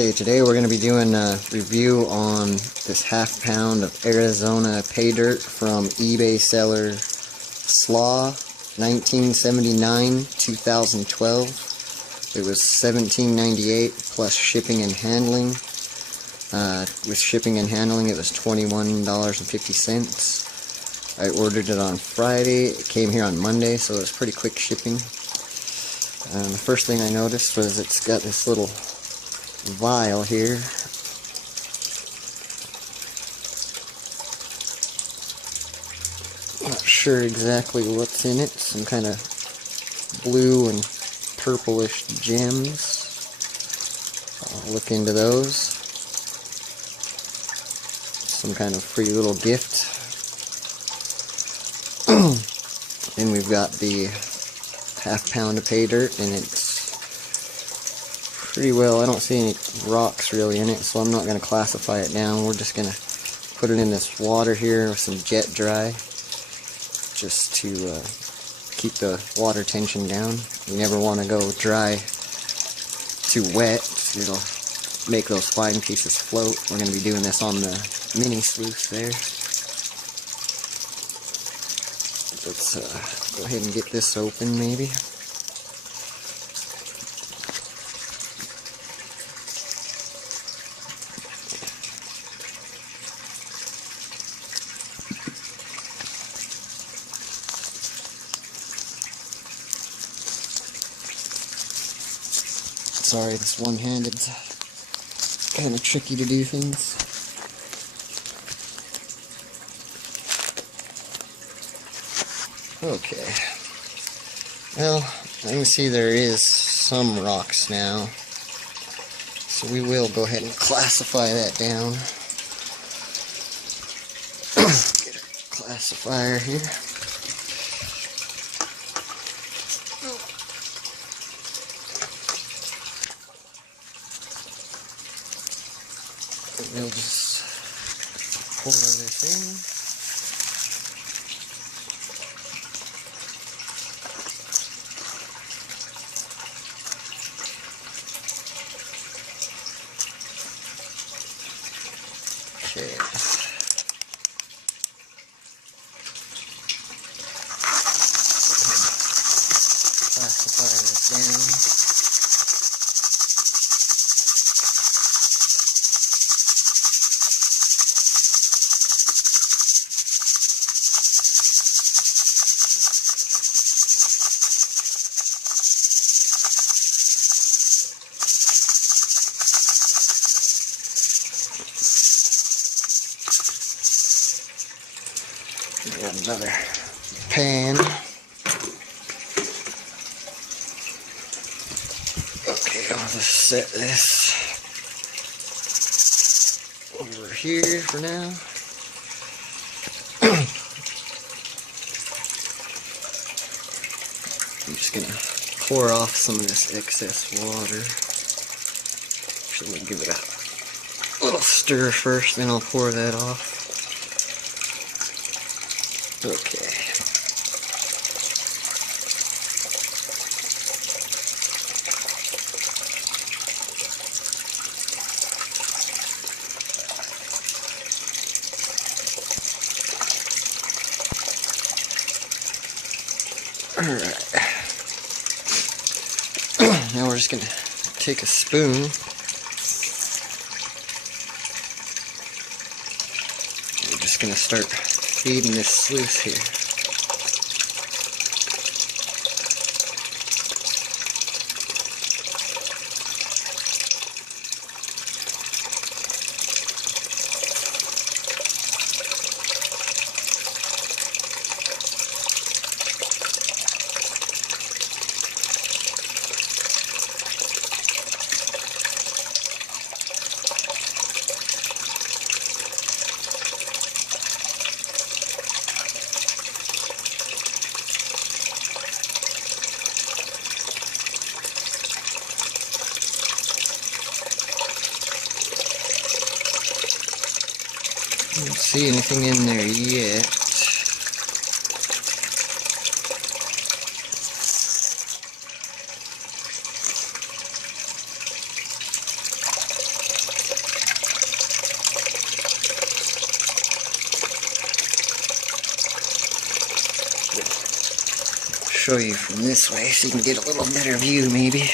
Okay, today we're going to be doing a review on this half pound of Arizona Paydirt from eBay seller slaw19792012. It was $17.98 plus shipping and handling. With shipping and handling it was $21.50. I ordered it on Friday. It came here on Monday, so it was pretty quick shipping. The first thing I noticed was it's got this little vial here. Not sure exactly what's in it. Some kind of blue and purplish gems. I'll look into those. Some kind of free little gift. Then we've got the half pound of Paydirt, and it's pretty well, I don't see any rocks really in it, so I'm not going to classify it down. We're just going to put it in this water here with some jet dry, just to keep the water tension down. You never want to go dry too wet, it'll make those fine pieces float. We're going to be doing this on the mini sluice there. Let's go ahead and get this open maybe. Sorry, this one-handed's kind of tricky to do things. Okay. Well, I can see there is some rocks now, so we will go ahead and classify that down. Get a classifier here. We'll just pour this in. Okay. Classify this down. Got another pan. Okay, I'll just set this over here for now. I'm just gonna pour off some of this excess water. Actually, give it a little stir first, then I'll pour that off. Okay. Alright. Now we're just going to take a spoon. We're just going to start feeding this sluice here. I don't see anything in there yet. show you from this way so you can get a little better view maybe.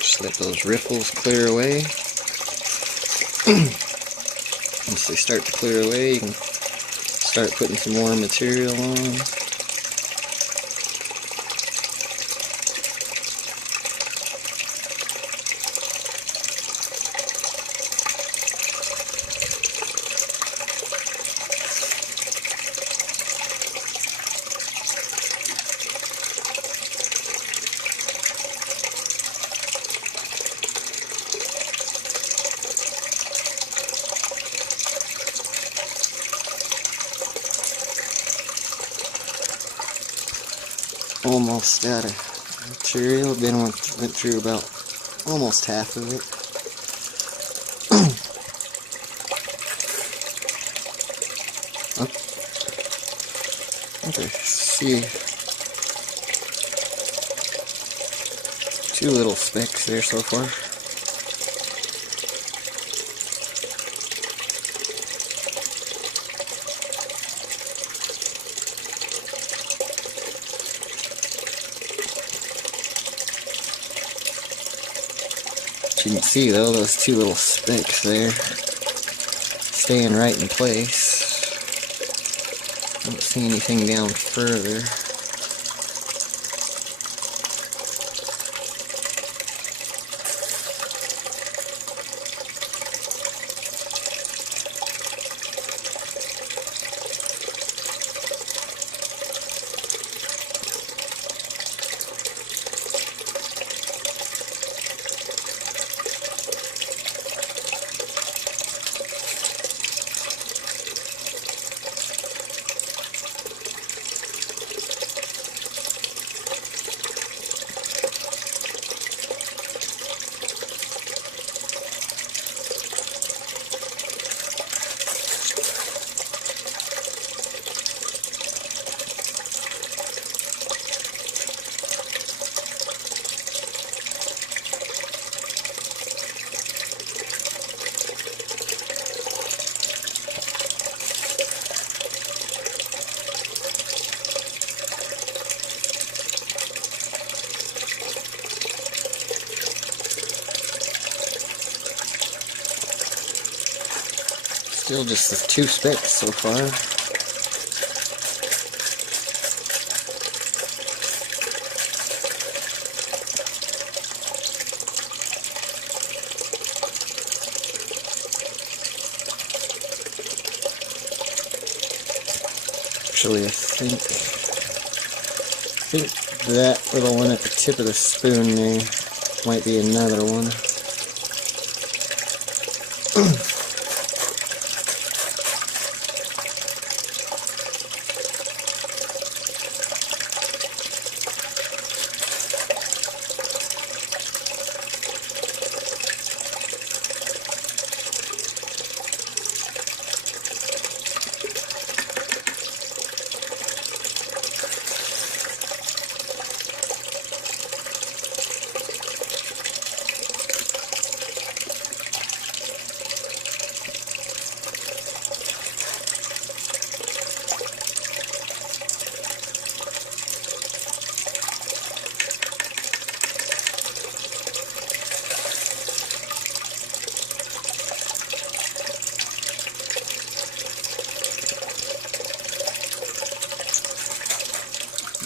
Just let those ripples clear away. Once they start to clear away, you can start putting some more material on. Almost out of material. Went through about almost half of it. Okay, see 2 little specks there so far. You can see though, those 2 little specks there staying right in place. Don't see anything down further. Still just the 2 specks so far. Actually, I think that little one at the tip of the spoon there might be another one.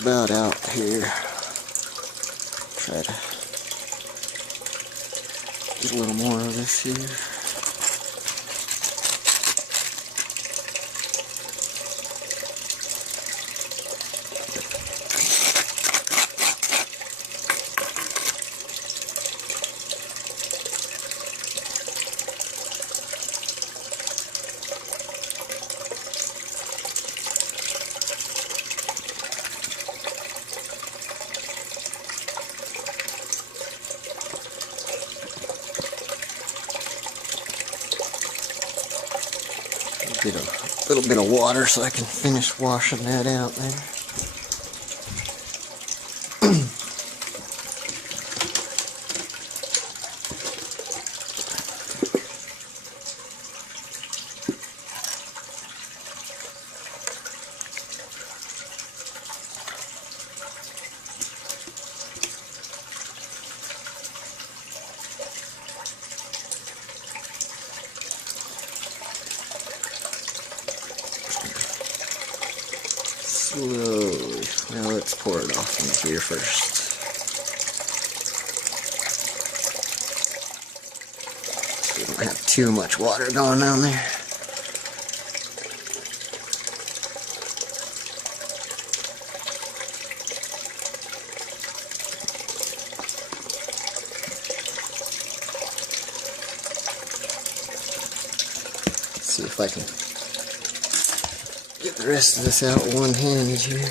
About out here. Try to get a little more of this here. Get a little bit of water so I can finish washing that out there. Slowly. Now let's pour it off into here first. So we don't have too much water going down there. Let's see if I can get the rest of this out one-handed here.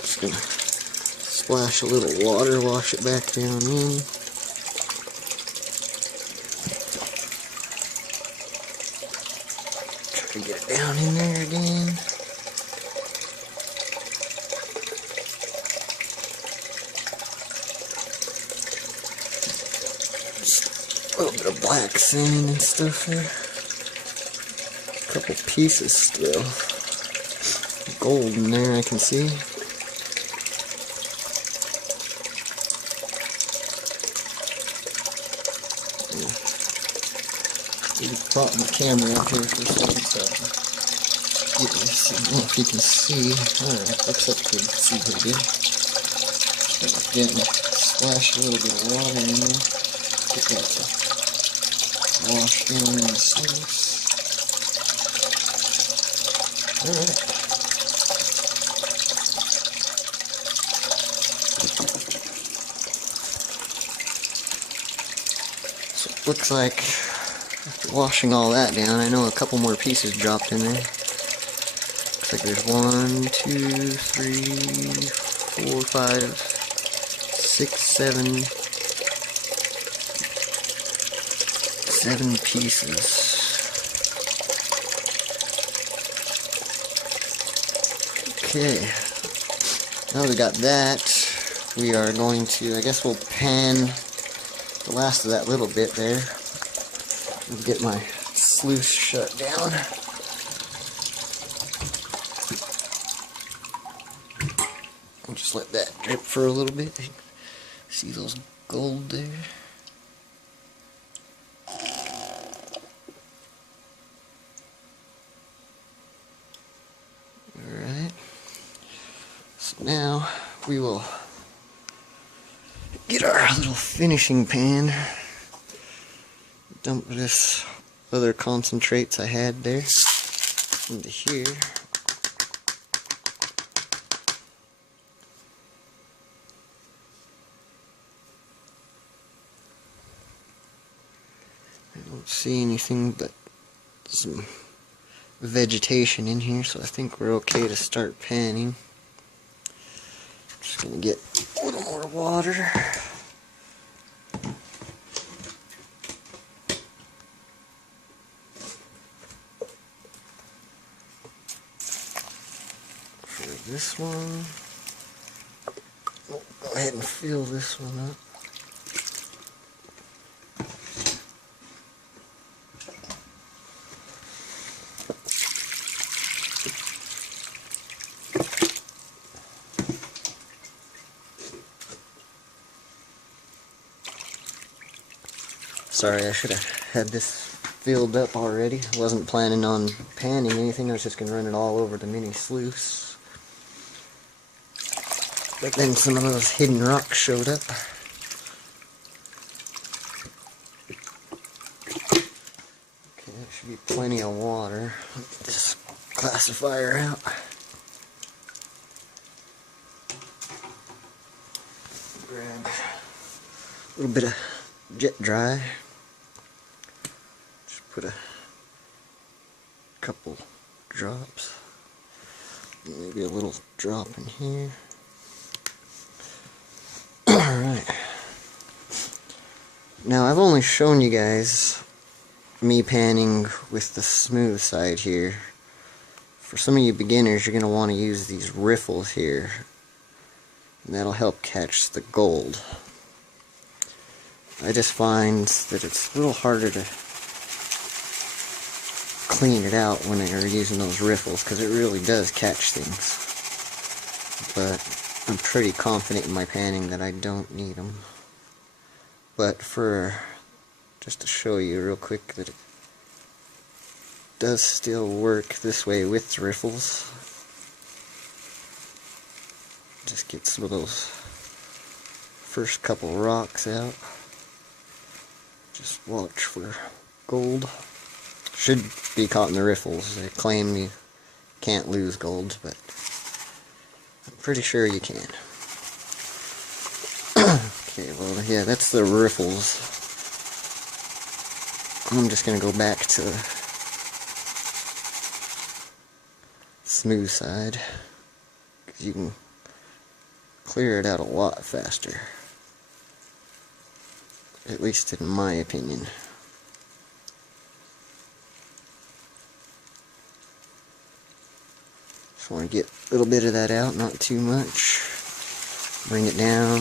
Just gonna splash a little water, wash it back down in. Try to get it down in there again. Just a little bit of black sand and stuff there. Couple pieces still. Gold in there I can see. Maybe prop my camera up here for a second so I can get this. I don't know if you can see. Alright, looks like you can see pretty good. Just gently splash a little bit of water in there. Get that to wash down in the sleeves. Alright. So it looks like after washing all that down, I know a couple more pieces dropped in there. Looks like there's 1, 2, 3, 4, 5, 6, 7 pieces. Okay, now we got that, we are going to, I guess we'll pan the last of that little bit there. And get my sluice shut down. I'll just let that drip for a little bit. See those gold there? Now we will get our little finishing pan, dump this other concentrates I had there into here. I don't see anything but some vegetation in here, so I think we're okay to start panning. Just gonna get a little more water. For this one, we'll go ahead and fill this one up. Sorry, I should have had this filled up already. I wasn't planning on panning anything, I was just going to run it all over the mini sluice. But then some of those hidden rocks showed up. Okay, that should be plenty of water. Let me get this classifier out. Grab a little bit of jet dry. Put a couple drops, maybe a little drop in here. Alright. Now I've only shown you guys me panning with the smooth side here. For some of you beginners, you're going to want to use these riffles here, and that'll help catch the gold. I just find that it's a little harder to clean it out when you're using those riffles, because it really does catch things. But I'm pretty confident in my panning that I don't need them. But just to show you real quick that it does still work this way with the riffles. Just get some of those first couple rocks out. Just watch for gold. Should be caught in the riffles. They claim you can't lose gold, but I'm pretty sure you can. Okay, well, yeah, that's the riffles. I'm just going to go back to the smooth side, because you can clear it out a lot faster. At least in my opinion. Just want to get a little bit of that out, not too much. Bring it down.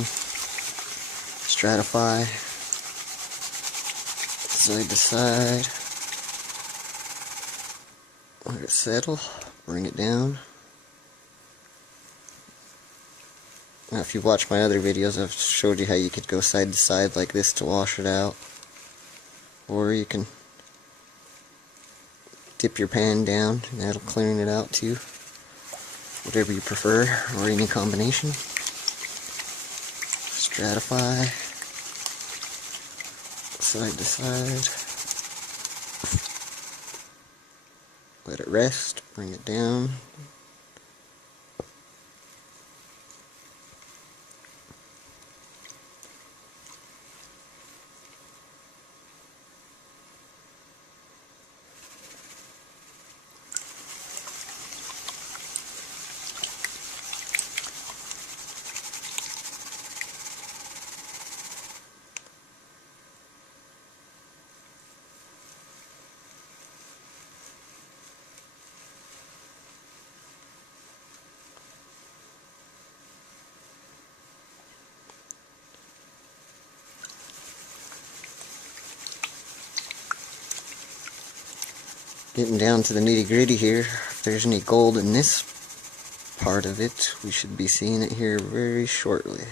Stratify. Side to side. Let it settle. Bring it down. Now, if you've watched my other videos, I've showed you how you could go side to side like this to wash it out. Or you can dip your pan down, and that'll clean it out too. Whatever you prefer, or any combination. Stratify. Side to side. Let it rest, bring it down. Getting down to the nitty-gritty here. If there's any gold in this part of it, we should be seeing it here very shortly.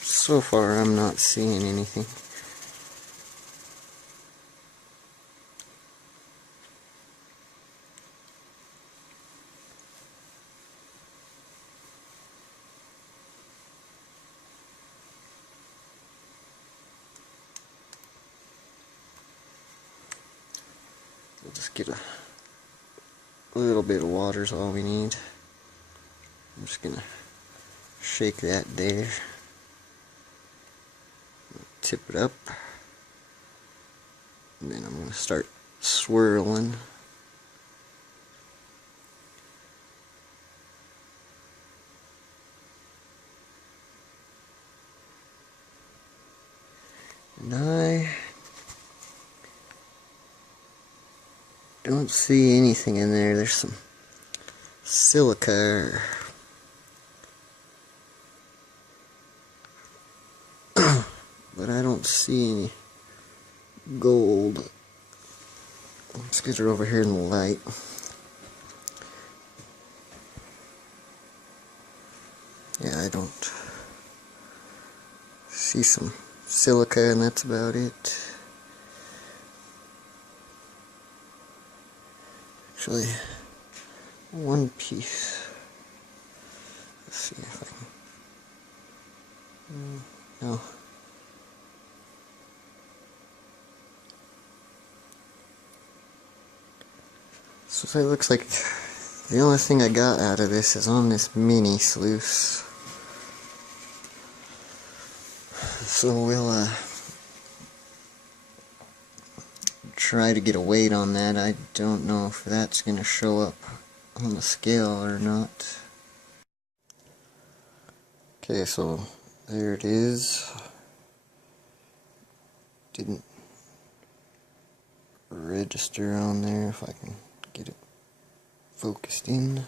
So far, I'm not seeing anything. We'll just get a little bit of water is all we need. I'm just gonna shake that there. Tip it up. And then I'm gonna start swirling. And I don't see anything in there. There's some silica. But I don't see any gold. Let's get her over here in the light. Yeah, I don't see some silica, and that's about it. Actually, one piece. Let's see if I can. No. So it looks like the only thing I got out of this is on this mini sluice. So we'll try to get a weight on that. I don't know if that's going to show up on the scale or not. Okay, so there it is. Didn't register on there, if I can get it focused in.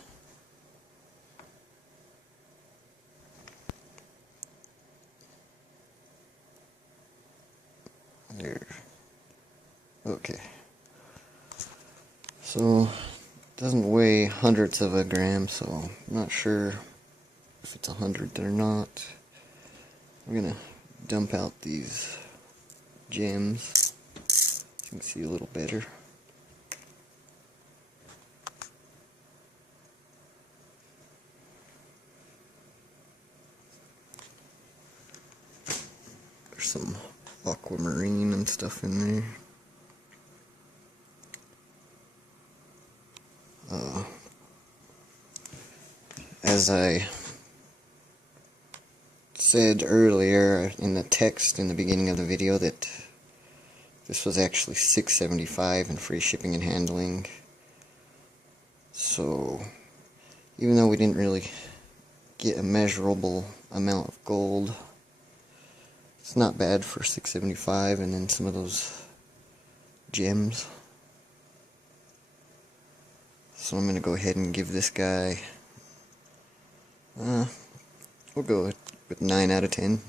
There. Okay. So it doesn't weigh hundredths of a gram, so I'm not sure if it's 100 or not. I'm gonna dump out these gems so you can see a little better. There's some aquamarine and stuff in there. As I said earlier in the text in the beginning of the video, that this was actually $6.75 and free shipping and handling. So even though we didn't really get a measurable amount of gold, it's not bad for $6.75, and then some of those gems. So I'm gonna go ahead and give this guy, we'll go with 9 out of 10.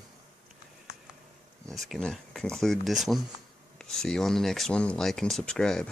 That's gonna conclude this one. See you on the next one. Like and subscribe.